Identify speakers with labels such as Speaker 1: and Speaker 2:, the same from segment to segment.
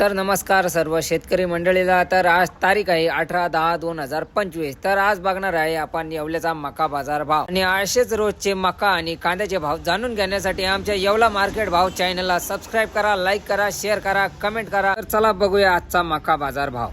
Speaker 1: तर नमस्कार सर्व शेतकरी मंडळीला तर आज तारीख आहे अठरा दहा दोन हजार पंचवीस तर आज बघणार आहे आपण येवल्याचा मका बाजार भाव आणि असेच रोजचे मका आणि कांद्याचे भाव जाणून घेण्यासाठी आमच्या येवला मार्केट भाव चॅनलला सबस्क्राईब करा लाईक करा शेअर करा कमेंट करा तर चला बघूया आजचा मका बाजार भाव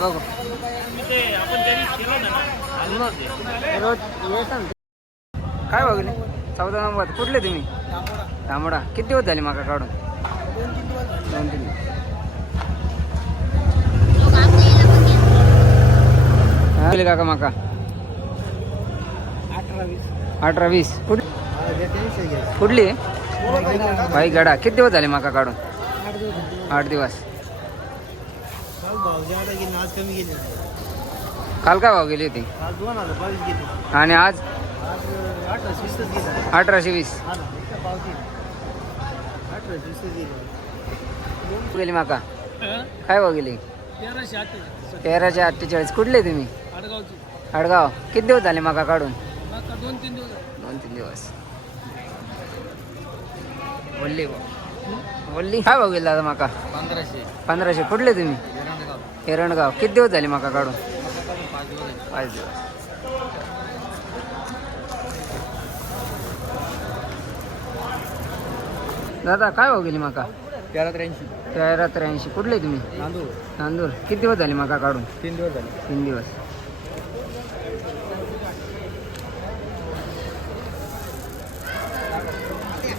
Speaker 1: बघू काय बघले? चौदा नंबर. कुठले तुम्ही? तांबडा. किती होत झाले माका काढून? गेले काका माका? अठरा वीस कुठ कुठली? भाई गडा. किती दिवस झाले माका काढून? आठ दिवस. काल काय भाव गेली होती? आणि आज?
Speaker 2: आज अठराशे
Speaker 1: वीस.
Speaker 2: गेले
Speaker 1: माका? काय भाव गेली?
Speaker 2: तेराशे
Speaker 1: अठ्ठेचाळीस. कुठले तुम्ही? अडगाव किती दिवस झाले माका काढून?
Speaker 2: दोन तीन दिवस
Speaker 1: दोन तीन दिवस. बोलली बोलली काय भाव गेला दादा माका?
Speaker 2: पंधराशे.
Speaker 1: पंधराशे. कुठले तुम्ही? एरणगाव किती दिवस झाले माका काढून?
Speaker 2: पाच दिवस
Speaker 1: दादा काय भाव गेली माका?
Speaker 2: तेरा त्र्याऐंशी.
Speaker 1: तेरा त्र्याऐंशी. कुठले तुम्ही?
Speaker 2: नांदूर.
Speaker 1: तांदूळ किती दिवस झाले माका काढून?
Speaker 2: तीन दिवस झाले.
Speaker 1: तीन दिवस.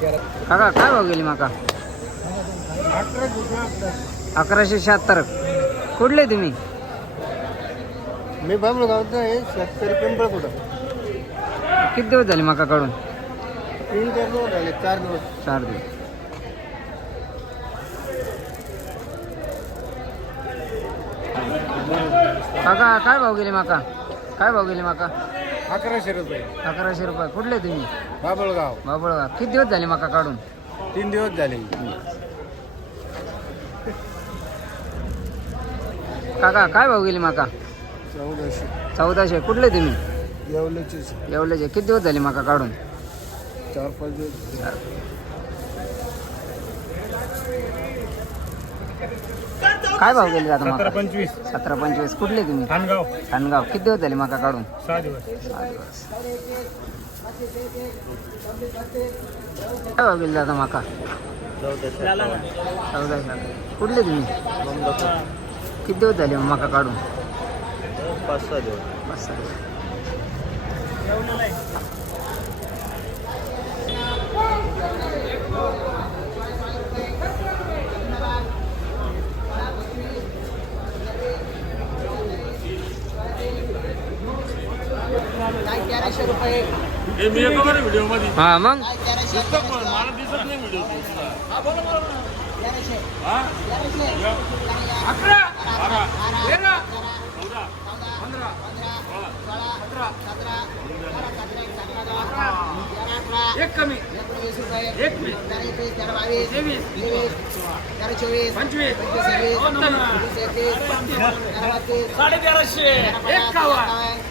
Speaker 1: काका काय भाव गेली माका? अकराशे शहात्तर. कुठले तुम्ही?
Speaker 2: मी बाबलो गावचा आहे शेतकरी पिंपळ कुठं?
Speaker 1: किती दिवस झाले माका काढून
Speaker 2: तीन चार दिवस झाले चार दिवस.
Speaker 1: चार दिवस. काका काय भाव गेले माका? काय भाव गेले माका?
Speaker 2: अकराशे रुपये.
Speaker 1: अकराशे रुपये. कुठले तुम्ही?
Speaker 2: बाबळगाव.
Speaker 1: बाबळगाव. किती दिवस झाले माका काढून?
Speaker 2: तीन दिवस झाले.
Speaker 1: काका काय भाव गेले माका?
Speaker 2: चौदाशे.
Speaker 1: चौदाशे. कुठले तुम्ही?
Speaker 2: येवल्याचे.
Speaker 1: एवढेचे किती दिवस झाले माका काढून?
Speaker 2: चार पाच दिवस
Speaker 1: काय भाव गेले आता
Speaker 2: सतरा
Speaker 1: माका
Speaker 2: पंचवीस.
Speaker 1: सतरा पंचवीस. कुठले तुम्ही?
Speaker 2: खानगाव.
Speaker 1: खानगाव. किती दिवस झाले माका काढून?
Speaker 2: सहा दिवस.
Speaker 1: सहा दिवस काय भाव गेले आता माका? चौदाशे कुठले तुम्ही? किती दिवस झाले माका काढून?
Speaker 2: पाच सहा दिवस. तेराशे रुपये
Speaker 3: हे मी येतो का रे व्हिडिओमध्ये
Speaker 1: हा मग?
Speaker 3: दिसतो पण मला दिसत नाही व्हिडिओ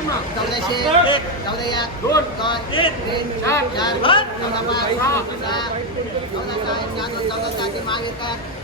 Speaker 3: अठ्याहत्तर एक कमी ऐंशी एक्क्याऐंशी ब्याऐंशी त्र्याऐंशी अठ्ठ्याऐंशी चौदाशे चौदा एक दोन तीन चार चौदा पाच सहा चौदा सहा चौदा सहा मागे